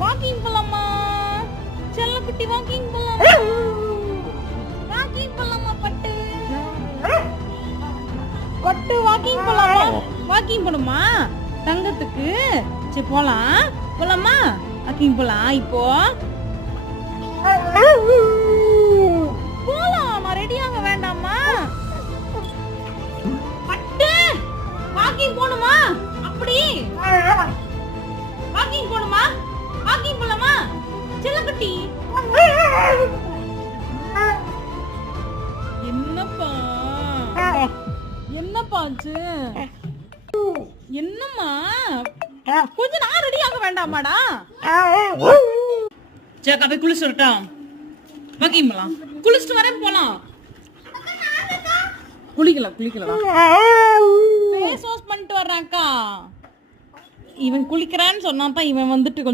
Walking போலாமா? செல்லக்குட்டி walking போலாமா? வாக்கிங் போலாமா பட்டு? பட்டு வாக்கிங் போலாமா? வாக்கிங் போணுமா தங்கத்துக்கு? சரி போலாம். போலாமா? வாக்கிங் போலாம். இப்போ போலாம். நான் ரெடியாக வேண்டாமா? பட்டு வாக்கிங் போணுமா? அப்படி வாக்கிங் போணுமா? வாக்கிங் போலாமா? செல்லக்குட்டி என்னப்பா என்னப்பா ஆச்சு? என்னம்மா கொஞ்ச நான் ரெடி ஆக வேண்டாமாடா? சரி போய் குளிச்சு வரட்டா? வாக்கிங் போலாம். குளிச்சுட்டு வரேன் போலாம். குளிக்கலாம் ஃபேஸ் வாஷ் பண்ணிட்டு வர்றான் அக்கா. இவன் குளிக்கிறான்னு சொன்னாதான் இவன் வந்துட்டு கொஞ்சம்